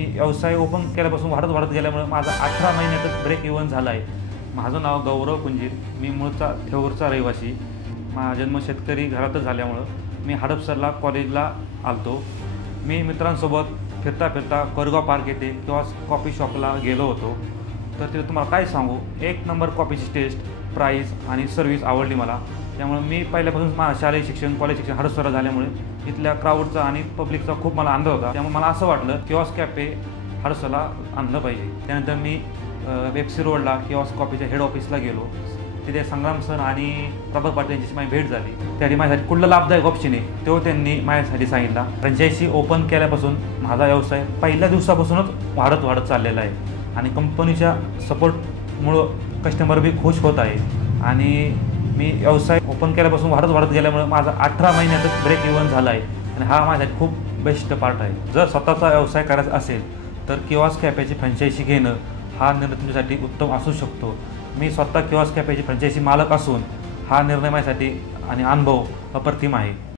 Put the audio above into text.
मी व्यवसाय ओपन केल्यापासून वाढत गेल्यामुळे माझा 18 महिन्यातच ब्रेक इव्हन झाला आहे। माझं नाव गौरव कुंजीर, मी मूळचा थेऊरचा रहिवासी। माझा जन्म शेतकरी घरातच झाल्यामुळं मी हडपसरला कॉलेजला आलतो। मी मित्रांसोबत फिरता फिरता कोरेगाव पार्क येथे किंवा कॉफी शॉपला गेलो होतो। तर तिथे तुम्हाला काय सांगू, एक नंबर कॉफीची टेस्ट, प्राईस आणि सर्व्हिस आवडली मला। त्यामुळे मी पहिल्यापासून माझं शालेय शिक्षण, कॉलेज शिक्षण हडपसरला झाल्यामुळे इथल्या क्राऊडचा आणि पब्लिकचा खूप मला अंदाज होता। त्यामुळे मला असं वाटलं किऑस्क कॅफे हडपसरला आणलं पाहिजे। त्यानंतर मी वेबसी रोडला किऑस्क कॉफीच्या हेड ऑफिसला गेलो। तिथे संग्राम सर आणि प्रभात पाटील यांची माझी भेट झाली। त्याने माझ्यासाठी कुठलं लाभदायक ऑप्शन आहे तो त्यांनी माझ्यासाठी सांगितला। फ्रँचायझी ओपन केल्यापासून माझा व्यवसाय पहिल्या दिवसापासूनच वाढत चाललेला आहे आणि कंपनीच्या सपोर्टमुळं कस्टमर बी खुश होत आहे। आणि मी व्यवसाय ओपन केल्यापासून वाढत गेल्यामुळे माझा 18 महिन्यातच ब्रेक इव्हन झाला आहे आणि हा माझ्यासाठी खूप बेस्ट पार्ट आहे। जर स्वतःचा व्यवसाय करायचा असेल तर किऑस्क कॅफेची फ्रँचायझी घेणं हा निर्णय तुमच्यासाठी उत्तम असू शकतो। मी स्वतः किऑस्क कॅफेची फ्रँचायझी मालक असून हा निर्णय माझ्यासाठी आणि अनुभव अप्रतिम आहे।